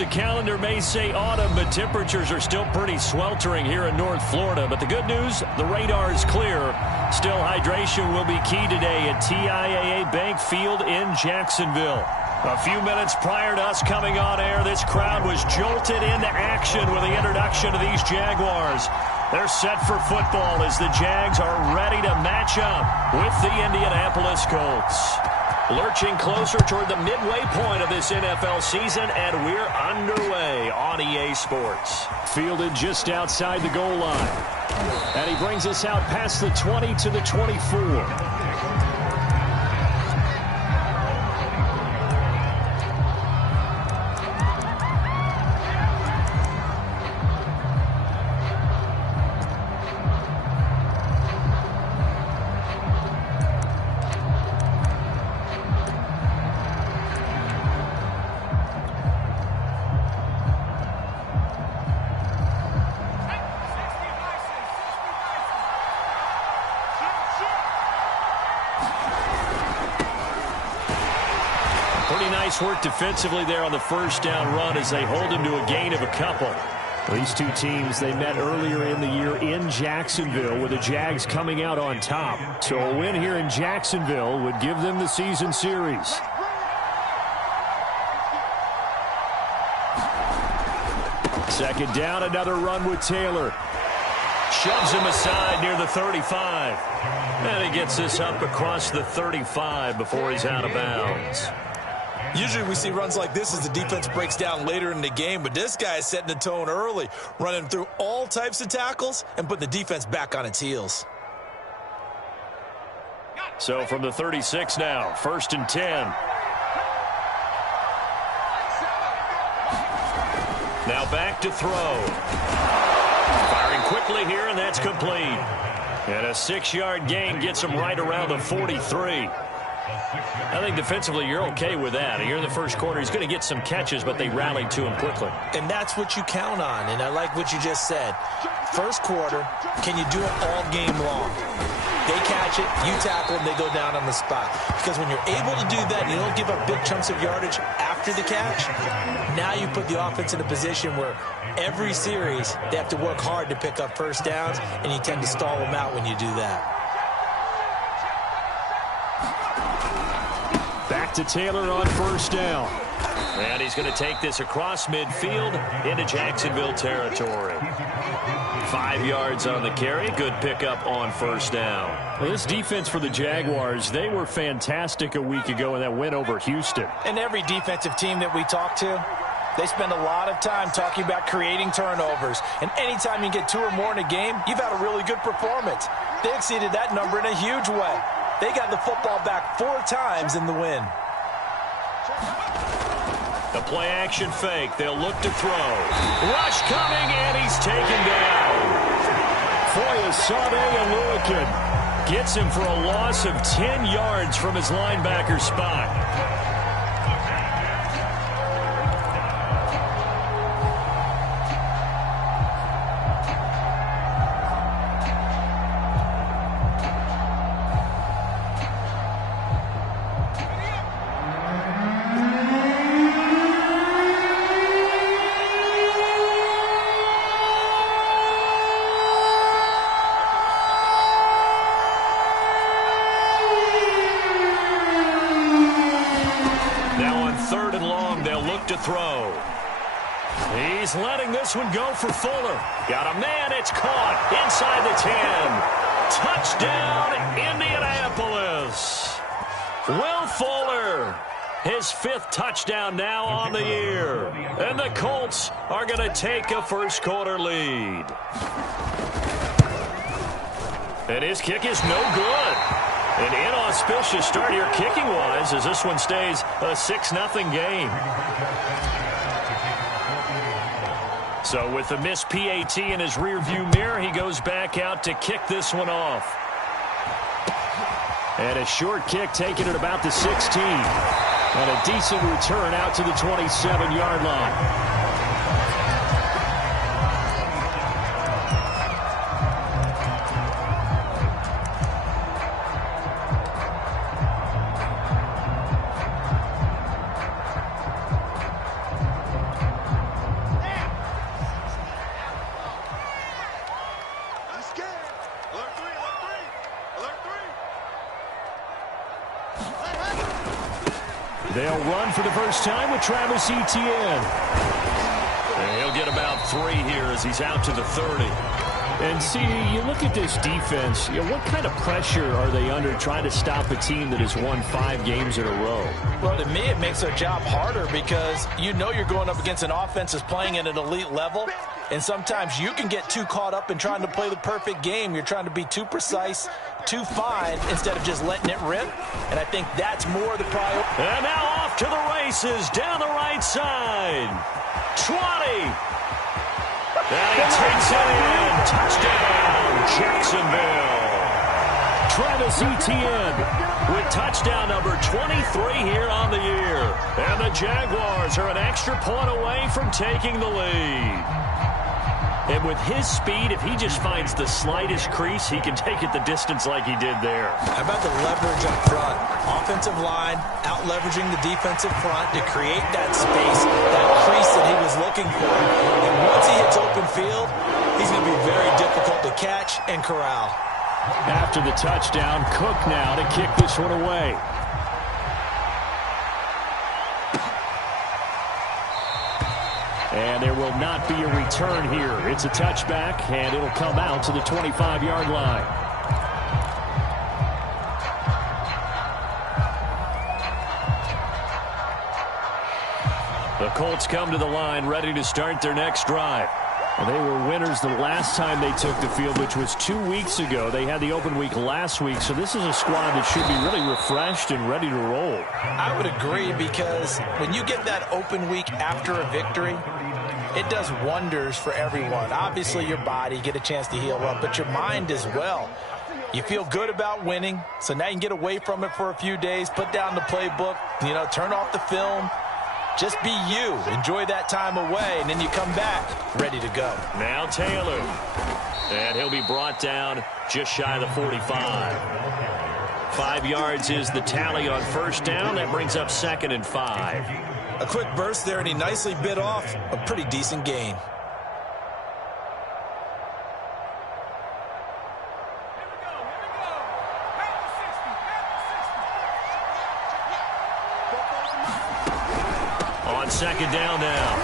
The calendar may say autumn, but temperatures are still pretty sweltering here in North Florida. But the good news, the radar is clear. Still, hydration will be key today at TIAA Bank Field in Jacksonville. A few minutes prior to us coming on air, this crowd was jolted into action with the introduction of these Jaguars. They're set for football as the Jags are ready to match up with the Indianapolis Colts. Lurching closer toward the midway point of this NFL season, and we're underway on EA Sports. Fielded just outside the goal line. And he brings us out past the 20 to the 24. Work defensively there on the first down run as they hold him to a gain of a couple. These two teams, they met earlier in the year in Jacksonville with the Jags coming out on top. So a win here in Jacksonville would give them the season series. Second down, another run with Taylor. Shoves him aside near the 35. And he gets this up across the 35 before he's out of bounds. Usually we see runs like this as the defense breaks down later in the game, but this guy is setting the tone early, running through all types of tackles and putting the defense back on its heels. So from the 36 now, 1st and 10. Now back to throw. Firing quickly here, and that's complete. And a 6-yard gain gets him right around the 43. I think defensively you're okay with that. Here in the first quarter, he's going to get some catches, but they rallied to him quickly. And that's what you count on, and I like what you just said. First quarter, can you do it all game long? They catch it, you tackle them, they go down on the spot. Because when you're able to do that, you don't give up big chunks of yardage after the catch. Now you put the offense in a position where every series they have to work hard to pick up first downs, and you tend to stall them out when you do that. Back to Taylor on first down. And he's going to take this across midfield into Jacksonville territory. 5 yards on the carry. Good pickup on first down. Well, this defense for the Jaguars, they were fantastic a week ago in that win over Houston. And every defensive team that we talk to, they spend a lot of time talking about creating turnovers. And anytime you get 2 or more in a game, you've had a really good performance. They exceeded that number in a huge way. They got the football back 4 times in the win. The play-action fake. They'll look to throw. Rush coming, and he's taken down. Foyesade Aluakin gets him for a loss of 10 yards from his linebacker spot. Throw. He's letting this one go for Fuller. Got a man. It's caught inside the 10. Touchdown, Indianapolis. Will Fuller, his 5th touchdown now on the year. And the Colts are going to take a first quarter lead. And his kick is no good. An inauspicious start here kicking-wise as this one stays a 6-0 game. So with the missed PAT in his rearview mirror, he goes back out to kick this one off. And a short kick taken at about the 16. And a decent return out to the 27-yard line. They'll run for the first time with Travis Etienne. And he'll get about 3 here as he's out to the 30. And see, you look at this defense, what kind of pressure are they under trying to stop a team that has won 5 games in a row? Well, to me, it makes their job harder because you know you're going up against an offense that's playing at an elite level. And sometimes you can get too caught up in trying to play the perfect game. You're trying to be too precise, too fine, instead of just letting it rip. And I think that's more the priority. And now off to the races down the right side. 20. And he takes it in. Touchdown, Jacksonville. Travis Etienne with touchdown number 23 here on the year. And the Jaguars are an extra point away from taking the lead. And with his speed, if he just finds the slightest crease, he can take it the distance like he did there. How about the leverage up front? Offensive line out-leveraging the defensive front to create that space, that crease that he was looking for. And once he hits open field, he's going to be very difficult to catch and corral. After the touchdown, Cook now to kick this one away. And there will not be a return here. It's a touchback, and it'll come out to the 25-yard line. The Colts come to the line, ready to start their next drive. And they were winners the last time they took the field, which was 2 weeks ago. They had the open week last week, so this is a squad that should be really refreshed and ready to roll. I would agree, because when you get that open week after a victory, it does wonders for everyone. Obviously, your body, get a chance to heal up, but your mind as well. You feel good about winning, so now you can get away from it for a few days, put down the playbook, turn off the film. Just be you. Enjoy that time away, and then you come back ready to go. Now Taylor. And he'll be brought down just shy of the 45. 5 yards is the tally on first down. That brings up 2nd and 5. A quick burst there, and he nicely bit off a pretty decent gain. Second down now.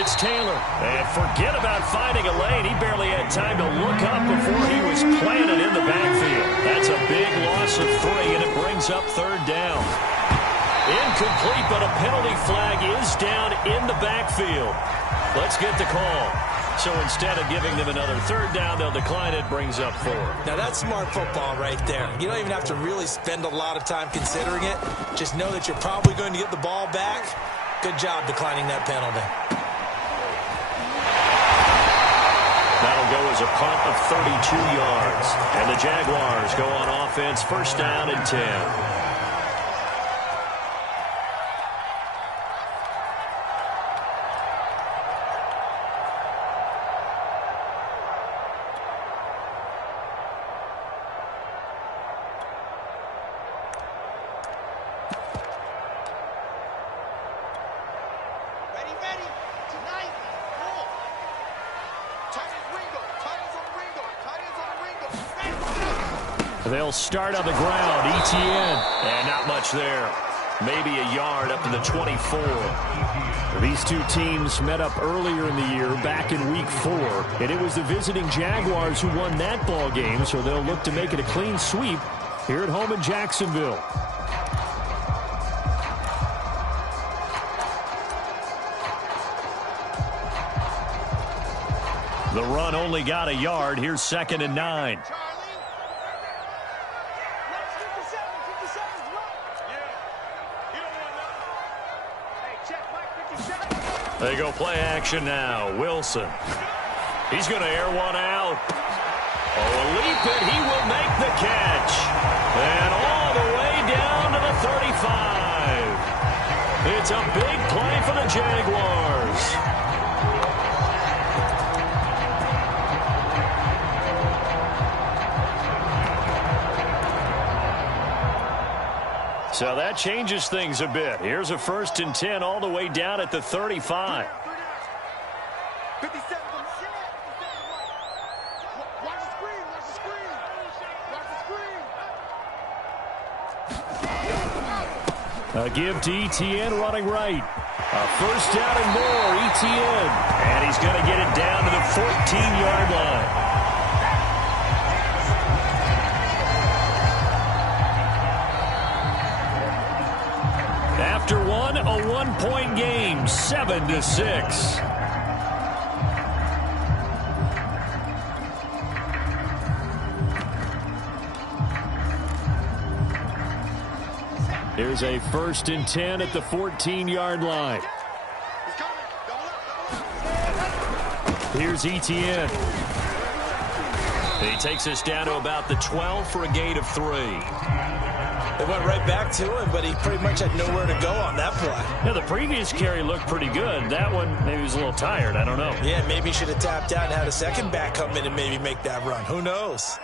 It's Taylor. And forget about finding a lane. He barely had time to look up before he was planted in the backfield. That's a big loss of 3, and it brings up 3rd down. Incomplete, but a penalty flag is down in the backfield. Let's get the call. So instead of giving them another 3rd down, they'll decline it. Brings up 4. Now that's smart football right there. You don't even have to really spend a lot of time considering it. Just know that you're probably going to get the ball back. Good job declining that penalty. That'll go as a punt of 32 yards. And the Jaguars go on offense, 1st down and 10. They'll start on the ground. Etienne. And not much there. Maybe a yard up to the 24. These two teams met up earlier in the year, back in week 4. And it was the visiting Jaguars who won that ball game, so they'll look to make it a clean sweep here at home in Jacksonville. The run only got a yard. Here's 2nd and 9. They go play action now. Wilson. He's going to air one out. Oh, a leap, and he will make the catch. And all the way down to the 35. It's a big play for the Jaguars. So that changes things a bit. Here's a 1st and 10 all the way down at the 35. A give to Etienne running right. A first down and more, Etienne. And he's going to get it down to the 14-yard line. After one, a one-point game, 7-6. Here's a 1st and 10 at the 14-yard line. Here's Etienne. He takes us down to about the 12 for a gain of 3. They went right back to him, but he pretty much had nowhere to go on that play. Yeah, the previous carry looked pretty good. That one, maybe he was a little tired. I don't know. Yeah, maybe he should have tapped out and had a second back come in and maybe make that run. Who knows?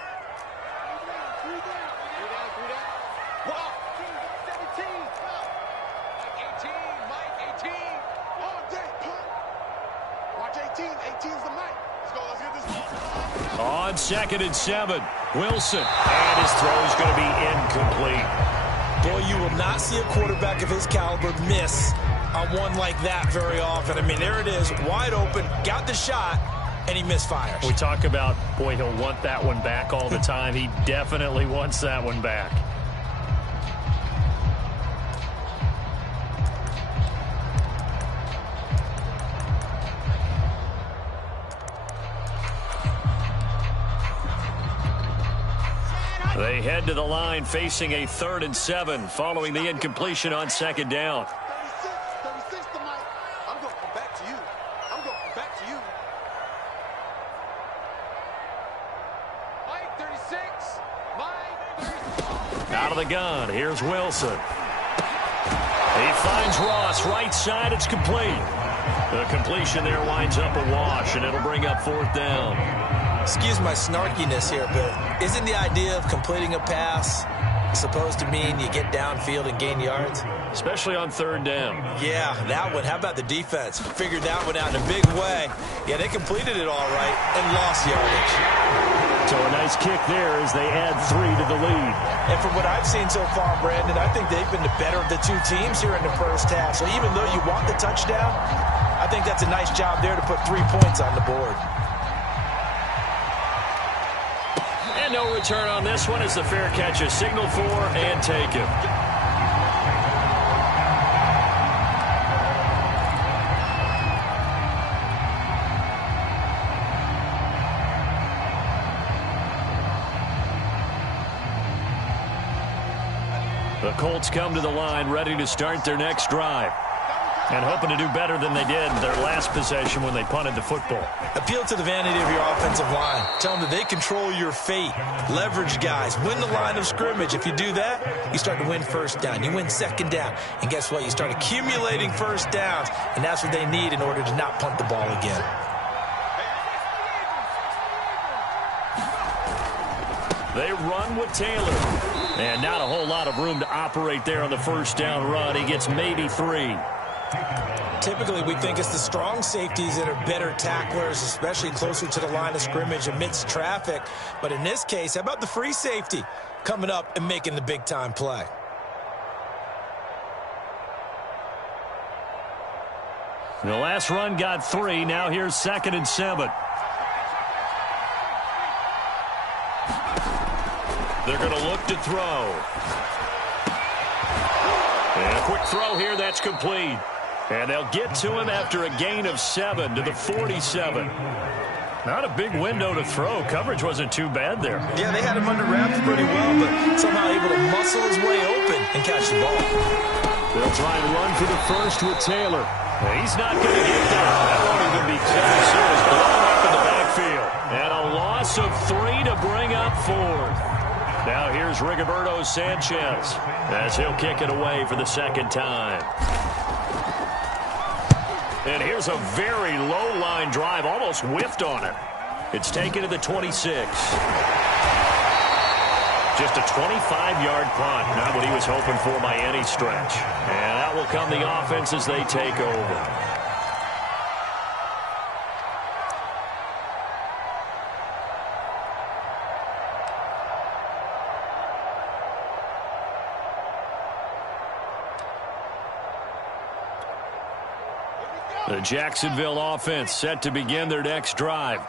On 2nd and 7, Wilson. And his throw is going to be incomplete. Boy, you will not see a quarterback of his caliber miss on one like that very often. I mean, there it is, wide open, got the shot, and he misfires. We talk about, boy, he'll want that one back all the time. He definitely wants that one back. They head to the line facing a 3rd and 7 following the incompletion on 2nd down. 36 to Mike. I'm going to come back to you. I'm going to come back to you. Mike, 36. Mike, 36. Out of the gun. Here's Wilson. He finds Ross right side. It's complete. The completion there winds up a wash, and it'll bring up 4th down. Excuse my snarkiness here, but isn't the idea of completing a pass supposed to mean you get downfield and gain yards? Especially on 3rd down. Yeah, that one. How about the defense? Figured that one out in a big way. Yeah, they completed it all right and lost yardage. So a nice kick there as they add 3 to the lead. And from what I've seen so far, Brandon, I think they've been the better of the two teams here in the first half. So even though you want the touchdown, I think that's a nice job there to put 3 points on the board. And no return on this one as the fair catch is signaled for and taken. The Colts come to the line ready to start their next drive. And hoping to do better than they did their last possession when they punted the football. Appeal to the vanity of your offensive line. Tell them that they control your fate. Leverage guys. Win the line of scrimmage. If you do that, you start to win 1st down. You win 2nd down. And guess what? You start accumulating 1st downs. And that's what they need in order to not punt the ball again. They run with Taylor. And not a whole lot of room to operate there on the 1st down run. He gets maybe 3. Typically, we think it's the strong safeties that are better tacklers, especially closer to the line of scrimmage amidst traffic. But in this case, how about the free safety coming up and making the big-time play? The last run got 3. Now here's 2nd and 7. They're going to look to throw. And a quick throw here, that's complete. And they'll get to him after a gain of 7 to the 47. Not a big window to throw. Coverage wasn't too bad there. Yeah, they had him under wraps pretty well, but somehow able to muscle his way open and catch the ball. They'll try and run for the 1st with Taylor. He's not going to get that. That won't even be close. It was blown up in the backfield. And a loss of 3 to bring up 4th. Now here's Rigoberto Sanchez as he'll kick it away for the 2nd time. And here's a very low line drive, almost whiffed on it. It's taken to the 26. Just a 25-yard punt, not what he was hoping for by any stretch. And out will come the offense as they take over. The Jacksonville offense set to begin their next drive.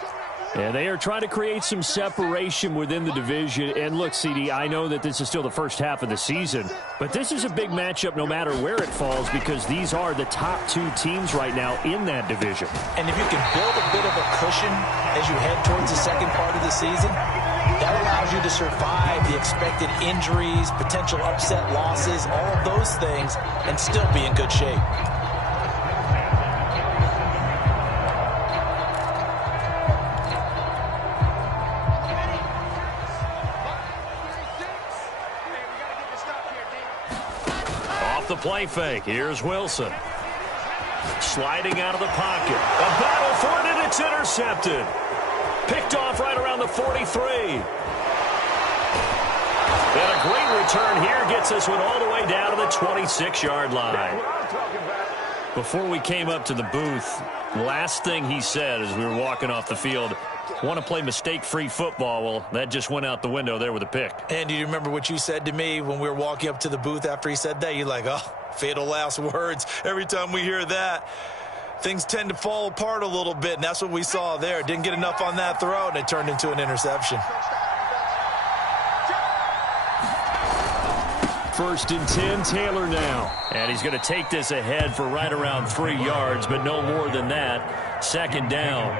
And they are trying to create some separation within the division. And look, CD, I know that this is still the first half of the season, but this is a big matchup no matter where it falls because these are the top two teams right now in that division. And if you can build a bit of a cushion as you head towards the second part of the season, that allows you to survive the expected injuries, potential upset losses, all of those things, and still be in good shape. The play fake. Here's Wilson. Sliding out of the pocket. A battle for it, and it's intercepted. Picked off right around the 43. And a great return here gets this one all the way down to the 26-yard line. Before we came up to the booth, last thing he said as we were walking off the field, want to play mistake-free football. Well, that just went out the window there with a pick. And do you remember what you said to me when we were walking up to the booth after he said that? You're like, oh, fatal last words. Every time we hear that, things tend to fall apart a little bit, and that's what we saw there. Didn't get enough on that throw, and it turned into an interception. 1st and 10, Taylor now. And he's going to take this ahead for right around 3 yards, but no more than that. 2nd down.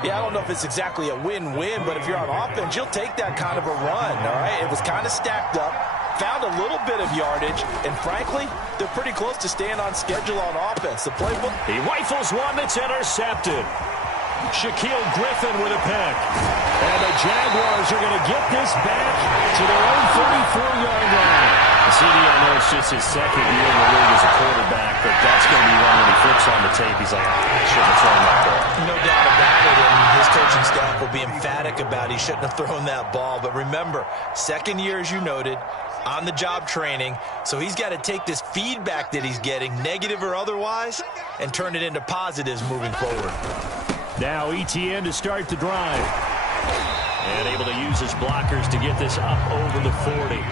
Yeah, I don't know if it's exactly a win-win, but if you're on offense, you'll take that kind of a run, all right? It was kind of stacked up, found a little bit of yardage, and frankly, they're pretty close to staying on schedule on offense. The playbook. He rifles one that's intercepted. Shaquille Griffin with a pick. And the Jaguars are going to get this back to their own 34-yard line. CD, I know it's just his 2nd year in the league as a quarterback, but that's going to be one when he flips on the tape. He's like, I shouldn't have thrown that ball. No doubt about it, and his coaching staff will be emphatic about he shouldn't have thrown that ball. But remember, 2nd year, as you noted, on-the-job training, so he's got to take this feedback that he's getting, negative or otherwise, and turn it into positives moving forward. Now ETN to start the drive. And able to use his blockers to get this up over the 40.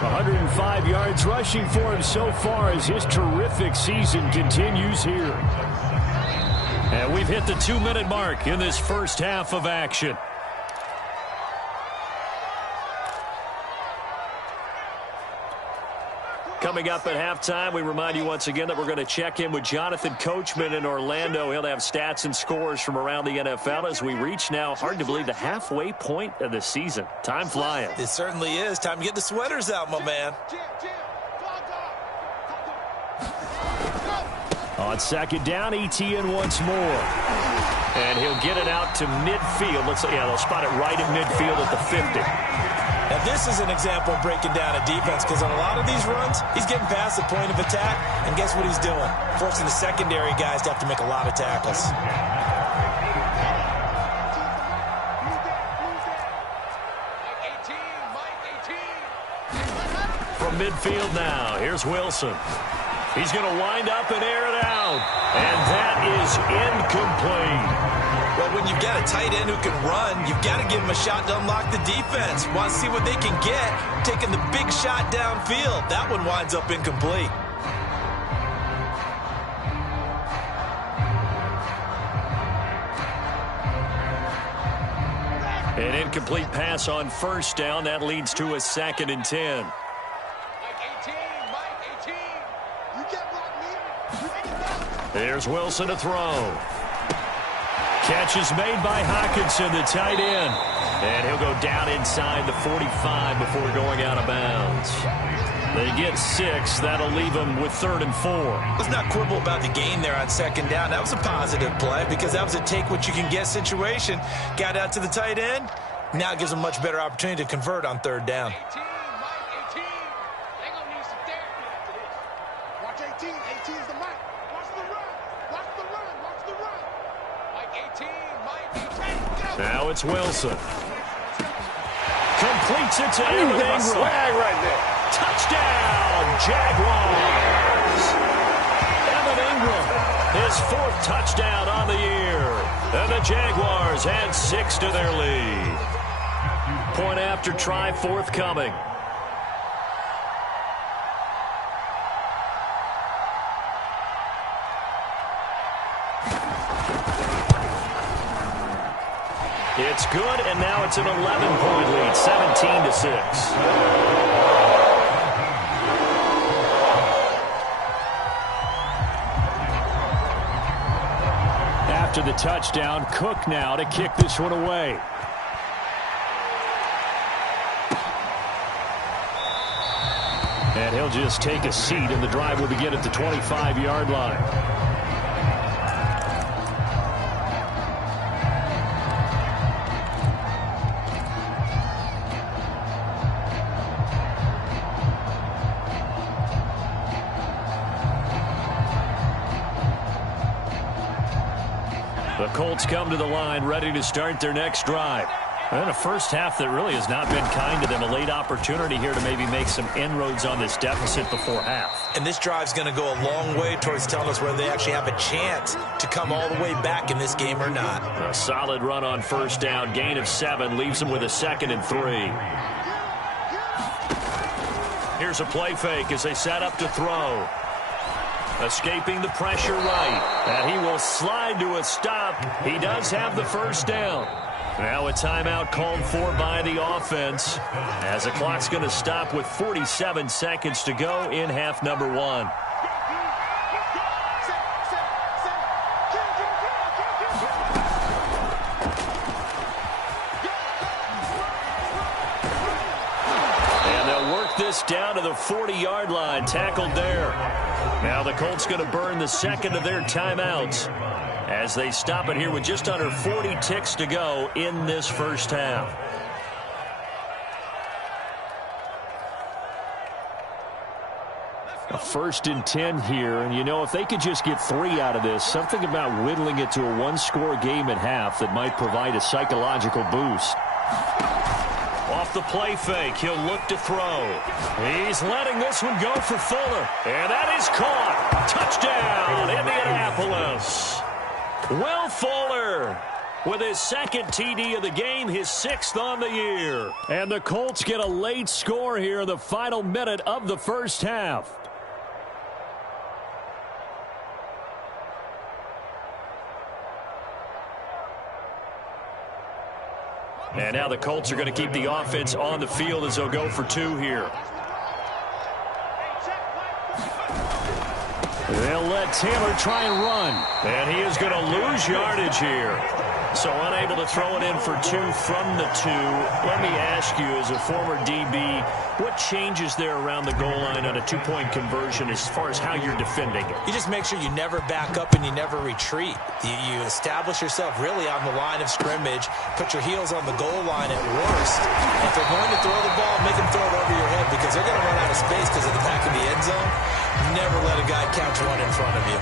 105 yards rushing for him so far as his terrific season continues here. And we've hit the 2-minute mark in this first half of action. Coming up at halftime, we remind you once again that we're going to check in with Jonathan Coachman in Orlando. He'll have stats and scores from around the NFL as we reach now, hard to believe, the halfway point of the season. Time flying. It certainly is. Time to get the sweaters out, my man. On 2nd down, ETN once more. And he'll get it out to midfield. They'll spot it right at midfield at the 50. Now, this is an example of breaking down a defense because on a lot of these runs, he's getting past the point of attack, and guess what he's doing? Forcing the secondary guys to have to make a lot of tackles. From midfield now, here's Wilson. He's going to wind up and air it out, and that is incomplete. Well, when you've got a tight end who can run, you've got to give him a shot to unlock the defense. Want to see what they can get, taking the big shot downfield. That one winds up incomplete. An incomplete pass on 1st down. That leads to a 2nd and 10. There's Wilson to throw. Catch is made by Hockenson, the tight end. And he'll go down inside the 45 before going out of bounds. They get 6. That'll leave them with 3rd and 4. Let's not quibble about the gain there on 2nd down. That was a positive play because that was a take-what-you-can-get situation. Got out to the tight end. Now it gives them a much better opportunity to convert on 3rd down. Now it's Wilson. Completes it to Evan Ingram. Swag right there. Touchdown, Jaguars. Evan Ingram, his 4th touchdown on the year. And the Jaguars add 6 to their lead. Point after try forthcoming. It's good, and now it's an 11-point lead, 17-6. After the touchdown, Cook now to kick this one away. And he'll just take a seat, and the drive will begin at the 25-yard line. The Colts come to the line, ready to start their next drive. And a first half that really has not been kind to them. A late opportunity here to maybe make some inroads on this deficit before half. And this drive's going to go a long way towards telling us whether they actually have a chance to come all the way back in this game or not. A solid run on first down. Gain of 7 leaves them with a 2nd and 3. Here's a play fake as they set up to throw. Escaping the pressure right. And he will slide to a stop. He does have the first down. Now a timeout called for by the offense as the clock's going to stop with 47 seconds to go in half number 1. And they'll work this down to the 40-yard line, tackled there. Now the Colts going to burn the second of their timeouts as they stop it here with just under 40 ticks to go in this first half. A 1st and 10 here, and you know, if they could just get 3 out of this, something about whittling it to a 1-score game at half that might provide a psychological boost. Off the play fake, he'll look to throw. He's letting this one go for Fuller, and that is caught. Touchdown, Indianapolis. Will Fuller with his 2nd TD of the game, his 6th on the year. And the Colts get a late score here in the final minute of the first half. And now the Colts are going to keep the offense on the field as they'll go for 2 here. They'll let Taylor try and run. And he is going to lose yardage here. So unable to throw it in for 2 from the 2. Let me ask you, as a former DB, what changes there around the goal line on a 2-point conversion as far as how you're defending it? You just make sure you never back up and you never retreat. You establish yourself really on the line of scrimmage, put your heels on the goal line at worst. And if they're going to throw the ball, make them throw it over your head because they're going to run out of space because of the back of the end zone. Never let a guy catch one in front of you.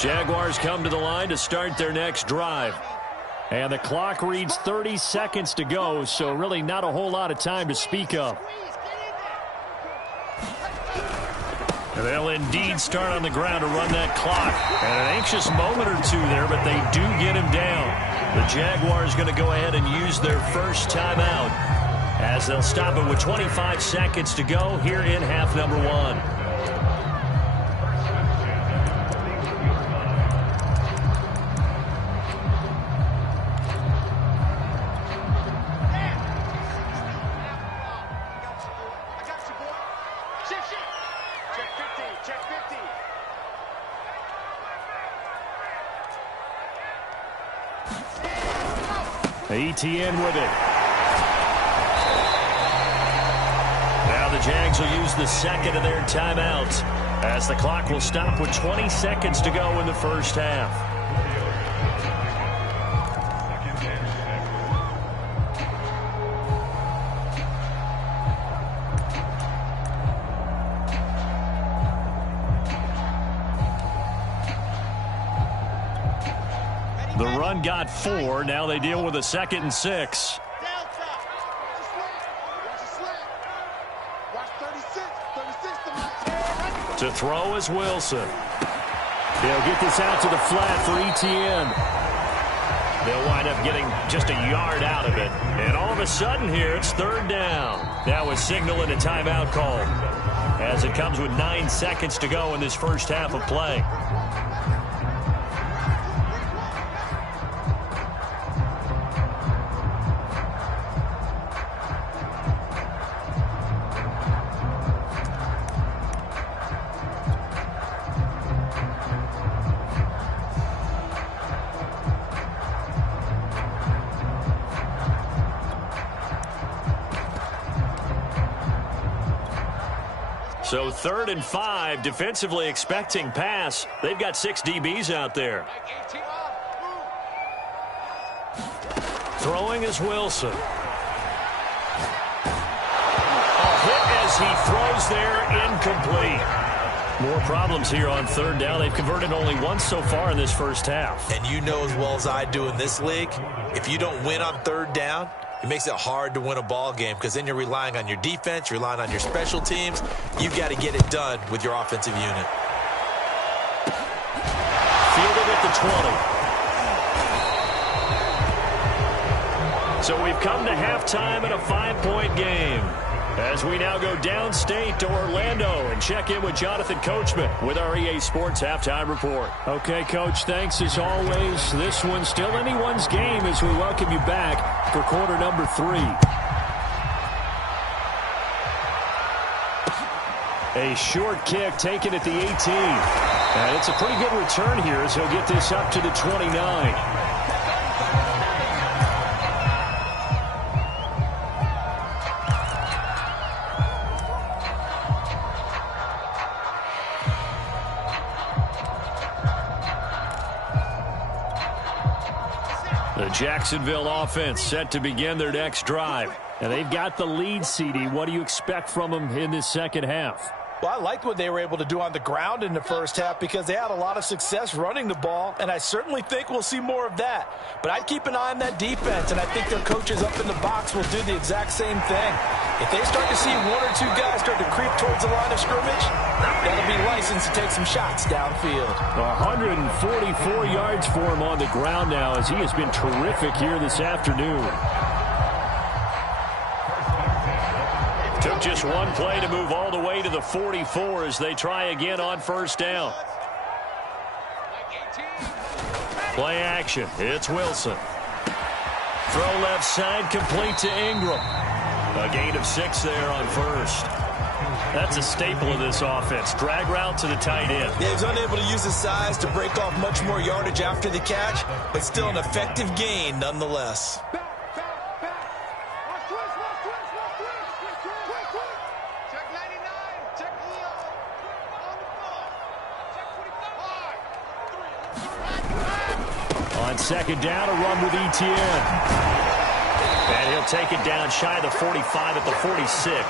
Jaguars come to the line to start their next drive. And the clock reads 30 seconds to go, so really not a whole lot of time to speak of. And they'll indeed start on the ground to run that clock. And an anxious moment or 2 there, but they do get him down. The Jaguars going to go ahead and use their first timeout as they'll stop it with 25 seconds to go here in half number 1. ETN with it. Now the Jags will use the 2nd of their timeouts as the clock will stop with 20 seconds to go in the first half. The run got 4. Now they deal with a 2nd and 6. To throw is Wilson. They'll get this out to the flat for ETN. They'll wind up getting just a yard out of it. And all of a sudden here, it's third down. That was signaling a timeout call as it comes with 9 seconds to go in this first half of play. So 3rd and 5, defensively expecting pass. They've got 6 DBs out there. Throwing is Wilson. A hit as he throws there, incomplete. More problems here on 3rd down. They've converted only once so far in this first half. And you know as well as I do in this league, if you don't win on 3rd down, it makes it hard to win a ball game because then you're relying on your defense, you're relying on your special teams. You've got to get it done with your offensive unit. Fielded at the 20. So we've come to halftime in a 5-point game as we now go downstate to Orlando and check in with Jonathan Coachman with our EA Sports Halftime Report. Okay, Coach, thanks as always. This one's still anyone's game as we welcome you back for quarter number 3. A short kick taken at the 18. And it's a pretty good return here as he'll get this up to the 29. The Jacksonville offense set to begin their next drive. And they've got the lead, CD. What do you expect from them in this second half? Well, I liked what they were able to do on the ground in the first half because they had a lot of success running the ball, and I certainly think we'll see more of that. But I'd keep an eye on that defense, and I think their coaches up in the box will do the exact same thing. If they start to see 1 or 2 guys start to creep towards the line of scrimmage, that'll be licensed to take some shots downfield. 144 yards for him on the ground now as he has been terrific here this afternoon. Took just one play to move all the way to the 44 as they try again on first down. Play action. It's Wilson. Throw left side, complete to Ingram. A gain of 6 there on first. That's a staple of this offense. Drag route to the tight end. Yeah, he's unable to use his size to break off much more yardage after the catch, but still an effective gain nonetheless. On second down, a run with Etienne. And he'll take it down shy of the 45 at the 46.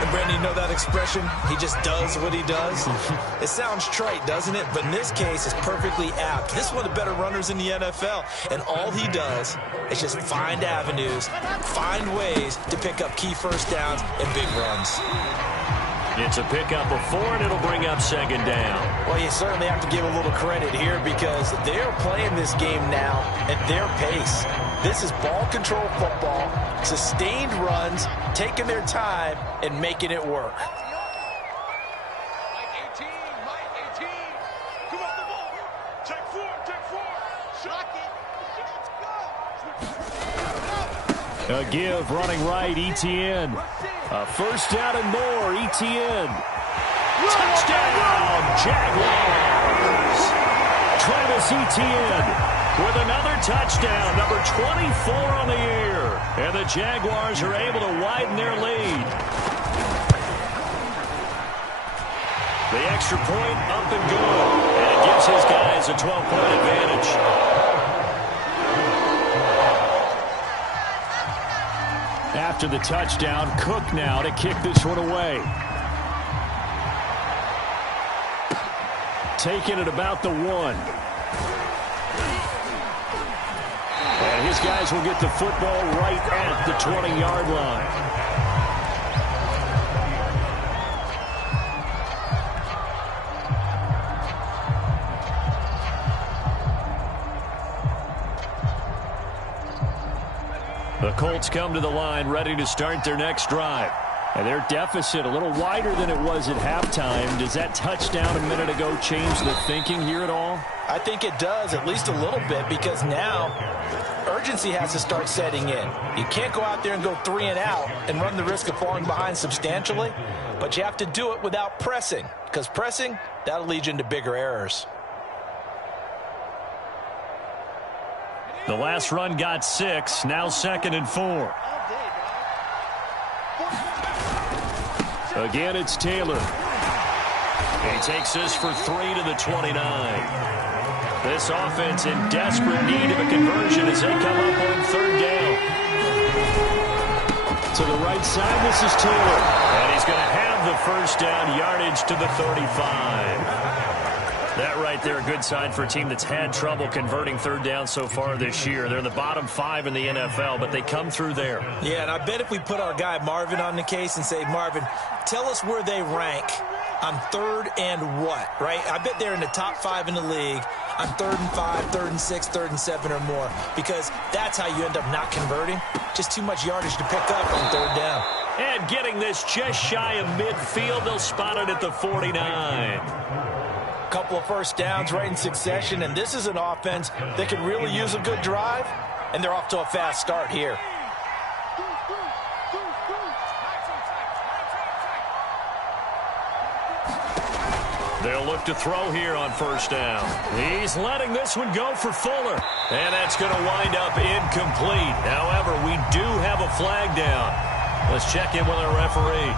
And Brandon, you know that expression? He just does what he does. It sounds trite, doesn't it? But in this case, it's perfectly apt. This is one of the better runners in the NFL. And all he does is just find avenues, find ways to pick up key first downs and big runs. It's a pickup of 4, and it'll bring up second down. Well, you certainly have to give a little credit here because they're playing this game now at their pace. This is ball control football, sustained runs, taking their time, and making it work. A give, running right, Etienne. A first down and more, Etienne. Touchdown, Jaguars! Travis Etienne with another touchdown, number 24 on the year. And the Jaguars are able to widen their lead. The extra point up and good. And it gives his guys a 12-point advantage. After the touchdown, Cook now to kick this one away. Taking it about the 1. And his guys will get the football right at the 20-yard line. The Colts come to the line, ready to start their next drive. And their deficit a little wider than it was at halftime. Does that touchdown a minute ago change the thinking here at all? I think it does, at least a little bit, because now urgency has to start setting in. You can't go out there and go 3 and out and run the risk of falling behind substantially, but you have to do it without pressing, because pressing, that'll lead you into bigger errors. The last run got 6, now 2nd and 4. Again, it's Taylor. He takes this for 3 to the 29. This offense in desperate need of a conversion as they come up on 3rd down. To the right side, this is Taylor. And he's going to have the 1st down, yardage to the 35. That right there, a good sign for a team that's had trouble converting 3rd down so far this year. They're in the bottom 5 in the NFL, but they come through there. Yeah, and I bet if we put our guy Marvin on the case and say, Marvin, tell us where they rank on 3rd and what, right? I bet they're in the top 5 in the league on 3rd and 5, 3rd and 6, 3rd and 7 or more, because that's how you end up not converting. Just too much yardage to pick up on 3rd down. And getting this just shy of midfield, they'll spot it at the 49. Couple of 1st downs right in succession, and this is an offense that could really use a good drive, and they're off to a fast start here. They'll look to throw here on 1st down. He's letting this one go for Fuller, and that's going to wind up incomplete. However, we do have a flag down. Let's check in with our referee.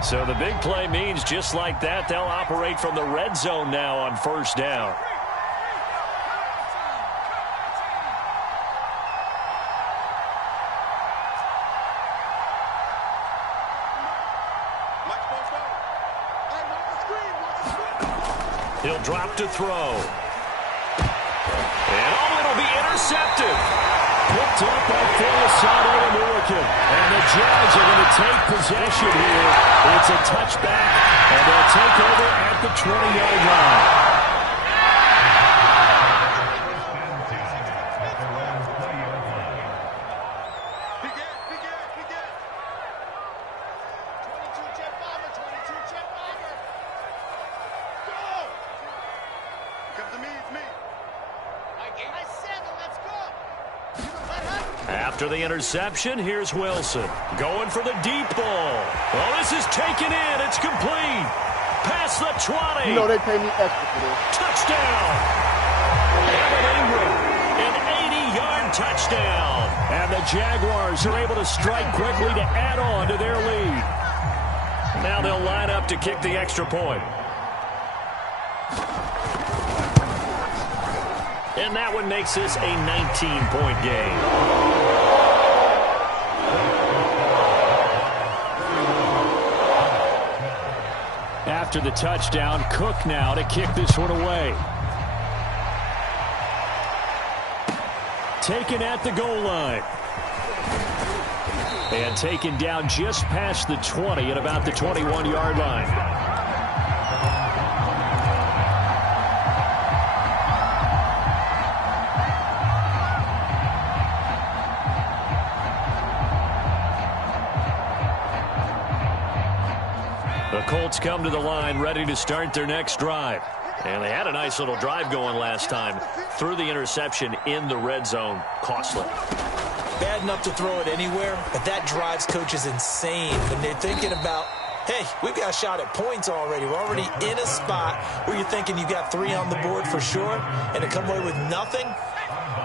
So the big play means just like that, they'll operate from the red zone now on 1st down. He'll drop to throw. And it'll be intercepted. Picked up by Felisano American. And the Jags are going to take possession here. It's a touchback, and they'll take over at the 20-yard line. After the interception, here's Wilson. Going for the deep ball. Oh, this is taken in. It's complete. Past the 20. You know they pay me extra for this. Touchdown. Evan Ingram, an 80-yard touchdown. And the Jaguars are able to strike quickly to add on to their lead. Now they'll line up to kick the extra point. And that one makes this a 19-point game. After the touchdown, Cook now to kick this one away. Taken at the goal line. And taken down just past the 20 at about the 21-yard line. The Colts come to the line, ready to start their next drive. And they had a nice little drive going last time. Threw the interception in the red zone. Costly. Bad enough to throw it anywhere, but that drives coaches insane when they're thinking about, hey, we've got a shot at points already. We're already in a spot where you're thinking you got 3 on the board for sure, and to come away with nothing,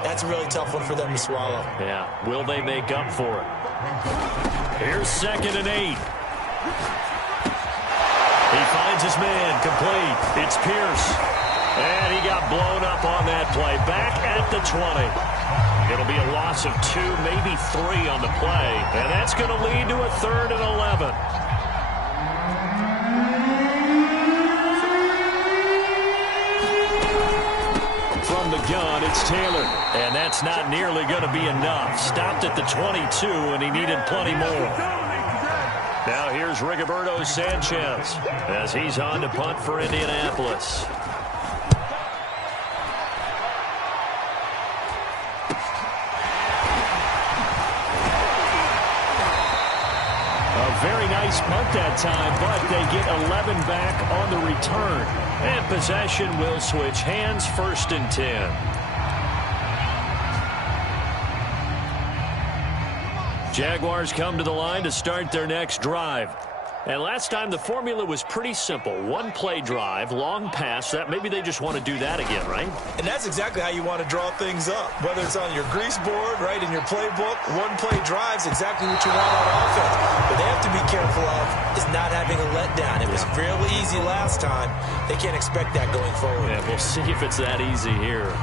that's a really tough one for them to swallow. Yeah, will they make up for it? Here's 2nd and 8. He finds his man, complete. It's Pierce. And he got blown up on that play. Back at the 20. It'll be a loss of 2, maybe 3 on the play. And that's going to lead to a 3rd and 11. From the gun, it's Taylor. And that's not nearly going to be enough. Stopped at the 22, and he needed plenty more. Now here's Rigoberto Sanchez as he's on to punt for Indianapolis. A very nice punt that time, but they get 11 back on the return. And possession will switch hands, 1st and 10. Jaguars come to the line to start their next drive. And last time the formula was pretty simple. 1-play drive, long pass. That maybe they just want to do that again, right? And that's exactly how you want to draw things up. Whether it's on your grease board, right, in your playbook, 1-play drive's exactly what you want on offense. What they have to be careful of is not having a letdown. It was fairly easy last time. They can't expect that going forward. Yeah, we'll see if it's that easy here.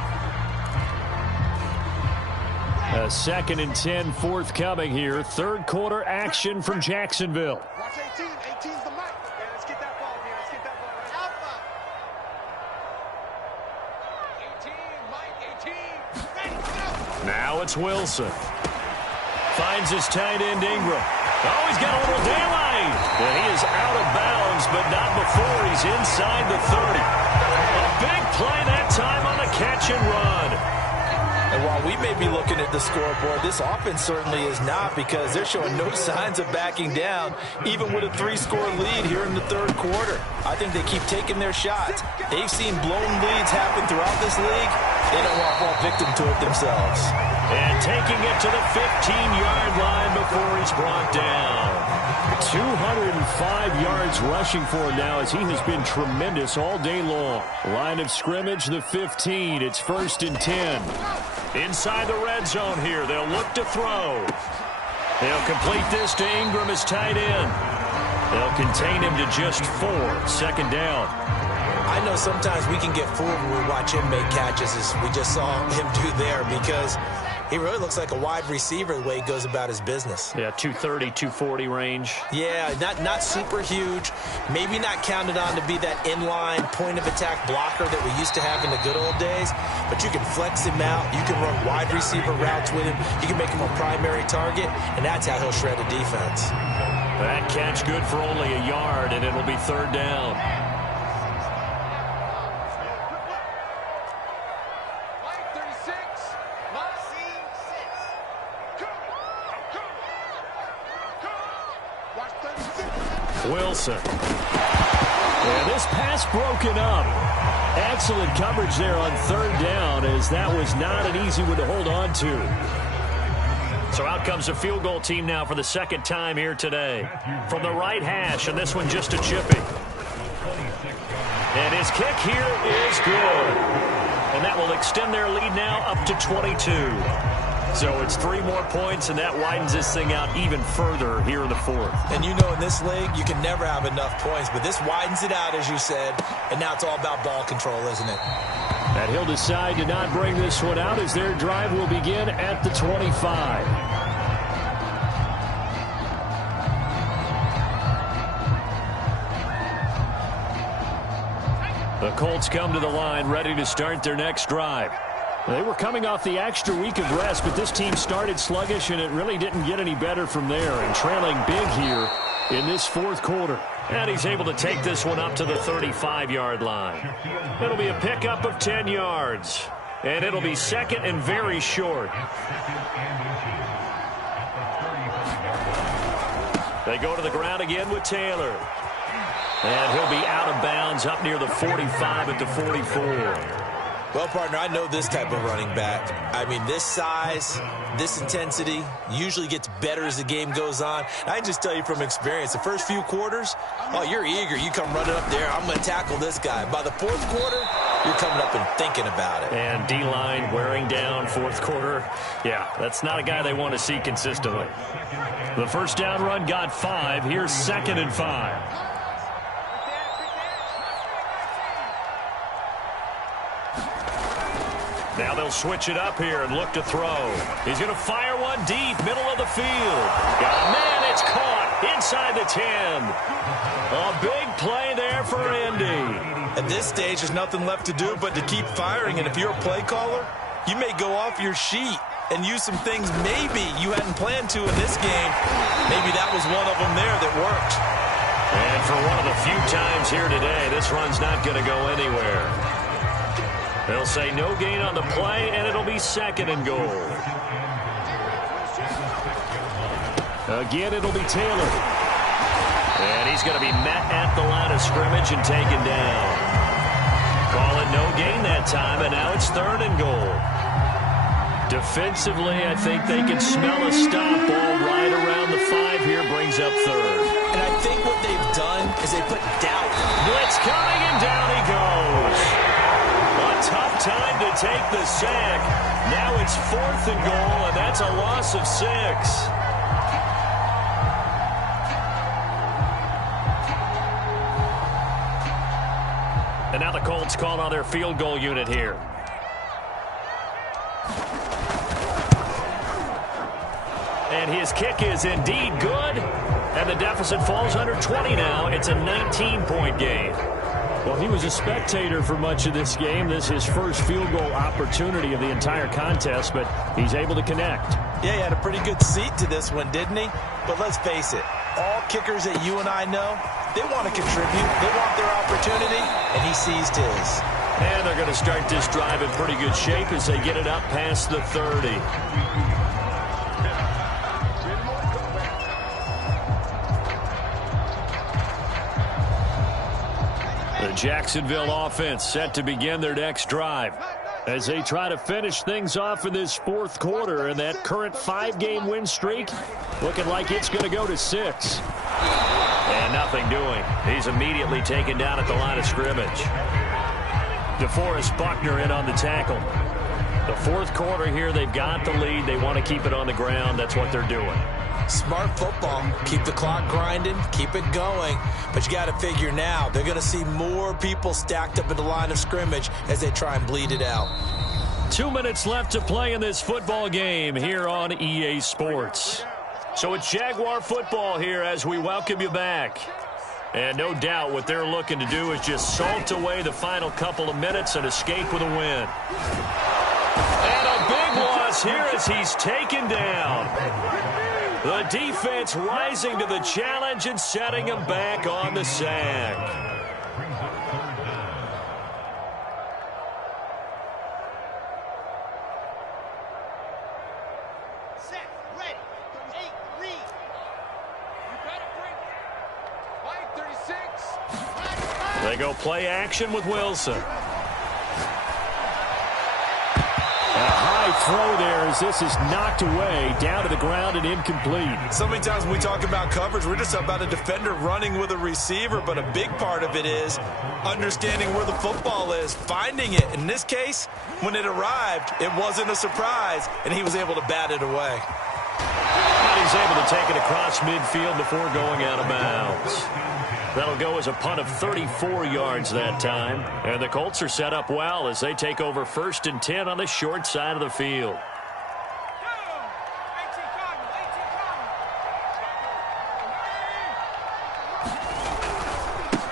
A 2nd and 10 forthcoming here. 3rd quarter action from Jacksonville. Watch 18. 18's the mic. Okay, let's get that ball here. Let's get that ball right. Alpha. 18, Mike, 18. Ready, go. Now it's Wilson. Finds his tight end Ingram. Oh, he's got a little daylight. And he is out of bounds, but not before he's inside the 30. A big play that time on a catch and run. And while we may be looking at the scoreboard, this offense certainly is not, because they're showing no signs of backing down, even with a 3-score lead here in the 3rd quarter. I think they keep taking their shots. They've seen blown leads happen throughout this league. They don't want to fall victim to it themselves. And taking it to the 15-yard line before he's brought down. 205 yards rushing for him now, as he has been tremendous all day long. Line of scrimmage, the 15. It's 1st and 10. Inside the red zone here. They'll look to throw. They'll complete this to Ingram as tight end. They'll contain him to just 4. 2nd down. I know sometimes we can get fooled when we watch him make catches, as we just saw him do there, because he really looks like a wide receiver the way he goes about his business. Yeah, 230, 240 range. Yeah, not super huge. Maybe not counted on to be that inline point-of-attack blocker that we used to have in the good old days, but you can flex him out. You can run wide receiver routes with him. You can make him a primary target, and that's how he'll shred a defense. That catch good for only a yard, and it'll be 3rd down. Wilson. And this pass broken up. Excellent coverage there on 3rd down, as that was not an easy one to hold on to. So out comes a field goal team now for the 2nd time here today. From the right hash, and this one just a chipping. And his kick here is good. And that will extend their lead now up to 22. So it's 3 more points, and that widens this thing out even further here in the 4th. And you know, in this league, you can never have enough points, but this widens it out, as you said, and now it's all about ball control, isn't it? And he'll decide to not bring this one out, as their drive will begin at the 25. The Colts come to the line, ready to start their next drive. They were coming off the extra week of rest, but this team started sluggish, and it really didn't get any better from there, and trailing big here in this 4th quarter. And he's able to take this one up to the 35-yard line. It'll be a pickup of 10 yards, and it'll be 2nd and very short. They go to the ground again with Taylor. And he'll be out of bounds up near the 45 at the 44. Well, partner, I know this type of running back. I mean, this size, this intensity usually gets better as the game goes on. And I can just tell you from experience, the first few quarters, oh, you're eager. You come running up there, I'm going to tackle this guy. By the 4th quarter, you're coming up and thinking about it. And D-line wearing down 4th quarter. Yeah, that's not a guy they want to see consistently. The 1st down run got 5. Here's 2nd and 5. Now they'll switch it up here and look to throw. He's going to fire one deep, middle of the field. Got a man, it's caught inside the 10. A big play there for Indy. At this stage, there's nothing left to do but to keep firing, and if you're a play caller, you may go off your sheet. and use some things maybe you hadn't planned to in this game. Maybe that was one of them there that worked. And for one of the few times here today, this run's not going to go anywhere. They'll say no gain on the play, and it'll be 2nd and goal. Again, it'll be Taylor. And he's going to be met at the line of scrimmage and taken down. Call it no gain that time, and now it's 3rd and goal. Defensively, I think they can smell a stop. Ball right around the 5 here, brings up 3rd. And I think what they've done is they put doubt. Blitz coming, and down he goes. A tough time to take the sack. Now it's 4th and goal, and that's a loss of 6. And now the Colts call on their field goal unit here. And his kick is indeed good. And the deficit falls under 20 now. It's a 19-point game. Well, he was a spectator for much of this game. This is his first field goal opportunity of the entire contest, but he's able to connect. Yeah, he had a pretty good seat to this one, didn't he? But let's face it, all kickers that you and I know, they want to contribute. They want their opportunity, and he seized his. And they're going to start this drive in pretty good shape as they get it up past the 30. The Jacksonville offense set to begin their next drive as they try to finish things off in this 4th quarter, and that current 5-game win streak looking like it's going to go to 6. And nothing doing. He's immediately taken down at the line of scrimmage. DeForest Buckner in on the tackle. The 4th quarter here, they've got the lead. They want to keep it on the ground. That's what they're doing. Smart football. Keep the clock grinding. Keep it going. But you got to figure now, they're going to see more people stacked up at the line of scrimmage as they try and bleed it out. 2 minutes left to play in this football game here on EA Sports. So it's Jaguar football here as we welcome you back. And no doubt what they're looking to do is just salt away the final couple of minutes and escape with a win. And a big loss here as he's taken down. The defense rising to the challenge and setting him back on the sack. Set, ready, 8, read. You better bring it. 36. They go play action with Wilson. Throw there as this is knocked away down to the ground and incomplete. So many times when we talk about coverage, we're just about a defender running with a receiver, but a big part of it is understanding where the football is, finding it. In this case, when it arrived, it wasn't a surprise, and he was able to bat it away. And he's able to take it across midfield before going out of bounds. That'll go as a punt of 34 yards that time. And the Colts are set up well as they take over 1st and 10 on the short side of the field.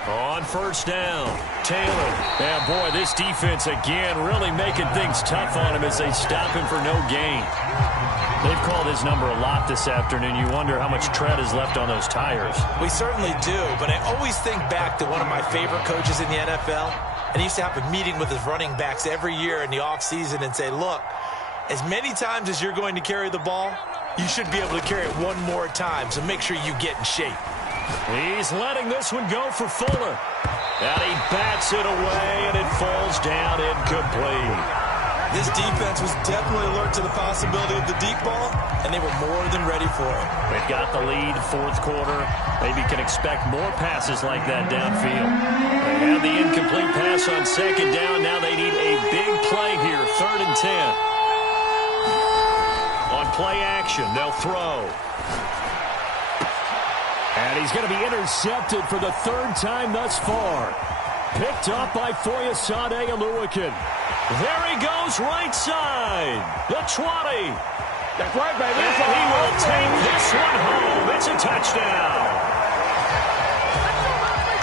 On 1st down, Taylor. And boy, this defense again really making things tough on him as they stop him for no gain. They've called his number a lot this afternoon. You wonder how much tread is left on those tires. We certainly do, but I always think back to one of my favorite coaches in the NFL, and he used to have a meeting with his running backs every year in the offseason and say, look, as many times as you're going to carry the ball, you should be able to carry it one more time, so make sure you get in shape. He's letting this one go for Fuller. And he bats it away, and it falls down incomplete. This defense was definitely alert to the possibility of the deep ball, and they were more than ready for it. They've got the lead, 4th quarter. Maybe can expect more passes like that downfield. They had the incomplete pass on 2nd down. Now they need a big play here, 3rd and 10. On play action, they'll throw. And he's going to be intercepted for the 3rd time thus far. Picked up by Foyesade Oluwakin. There he goes, right side. The 20. That's right, baby. And he will take this one home. It's a touchdown.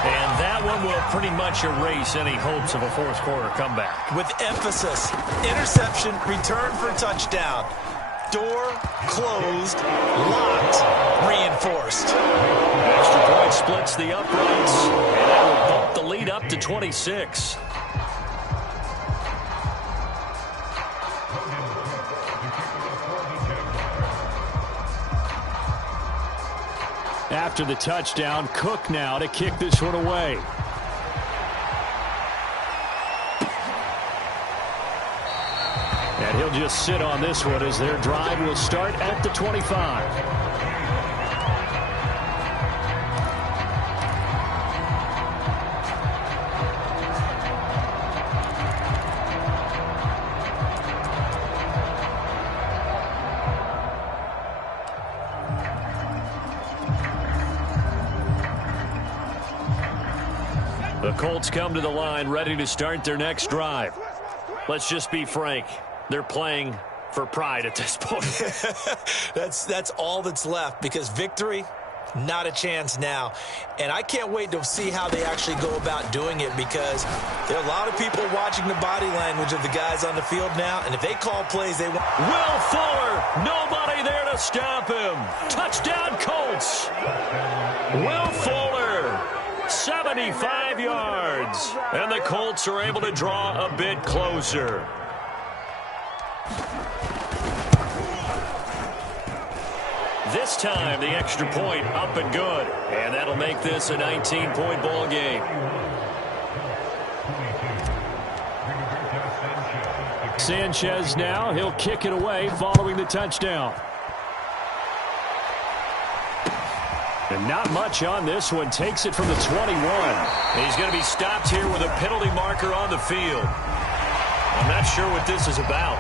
And that one will pretty much erase any hopes of a 4th quarter comeback. With emphasis, interception, return for touchdown. Door closed, locked, reinforced. Extra point splits the uprights, and that will bump the lead up to 26. After the touchdown, Cook now to kick this one away. And he'll just sit on this one as their drive will start at the 25. The Colts come to the line ready to start their next drive. Let's just be frank. They're playing for pride at this point. That's all that's left, because victory, not a chance now. And I can't wait to see how they actually go about doing it, because there are a lot of people watching the body language of the guys on the field now, and if they call plays, they want... Will Fuller, nobody there to stop him. Touchdown, Colts. Will Fuller, 75 yards. And the Colts are able to draw a bit closer. This time, the extra point up and good. And that'll make this a 19-point ball game. Sanchez now. He'll kick it away following the touchdown. And not much on this one. Takes it from the 21. He's going to be stopped here with a penalty marker on the field. I'm not sure what this is about.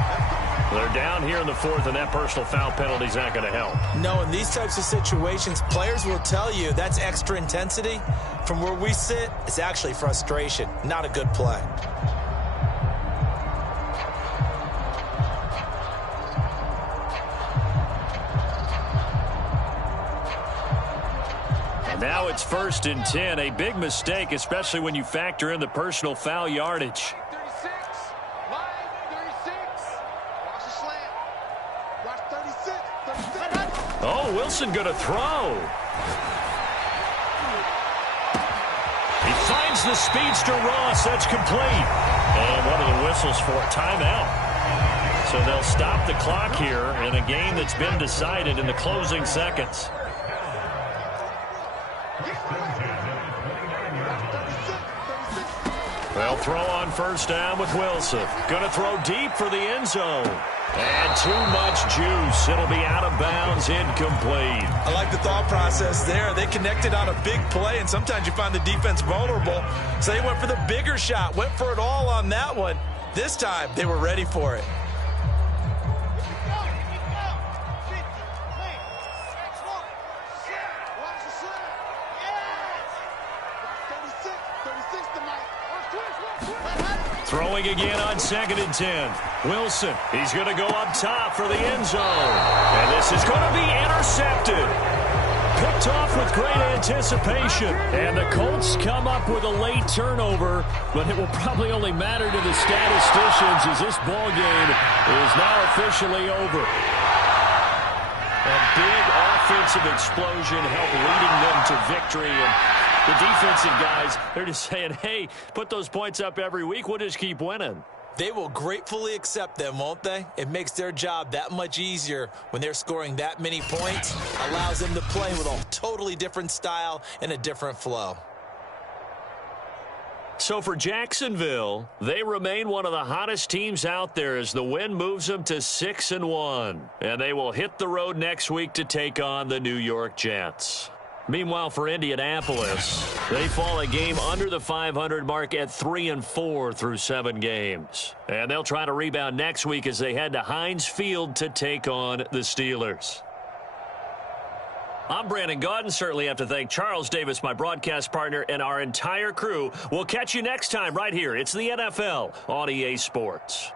They're down here in the fourth, and that personal foul penalty is not going to help. No, in these types of situations, players will tell you that's extra intensity. From where we sit, it's actually frustration. Not a good play. And now it's 1st and 10. A big mistake, especially when you factor in the personal foul yardage. Oh, Wilson going to throw. He finds the speedster Ross. That's complete. And one of the whistles for a timeout. So they'll stop the clock here in a game that's been decided in the closing seconds. They'll throw on 1st down with Wilson. Going to throw deep for the end zone. And too much juice. It'll be out of bounds, incomplete. I like the thought process there. They connected on a big play, and sometimes you find the defense vulnerable. So they went for the bigger shot, went for it all on that one. This time, they were ready for it. Throwing again on 2nd and 10. Wilson, he's going to go up top for the end zone. And this is going to be intercepted. Picked off with great anticipation. And the Colts come up with a late turnover, but it will probably only matter to the statisticians as this ball game is now officially over. A big offensive explosion helped leading them to victory. And the defensive guys, they're just saying, hey, put those points up every week. We'll just keep winning. They will gratefully accept them, won't they? It makes their job that much easier when they're scoring that many points. Allows them to play with a totally different style and a different flow. So for Jacksonville, they remain one of the hottest teams out there as the win moves them to 6-1. And they will hit the road next week to take on the New York Jets. Meanwhile, for Indianapolis, they fall a game under the 500 mark at 3-4 through 7 games. And they'll try to rebound next week as they head to Heinz Field to take on the Steelers. I'm Brandon Gaudin. Certainly have to thank Charles Davis, my broadcast partner, and our entire crew. We'll catch you next time right here. It's the NFL on EA Sports.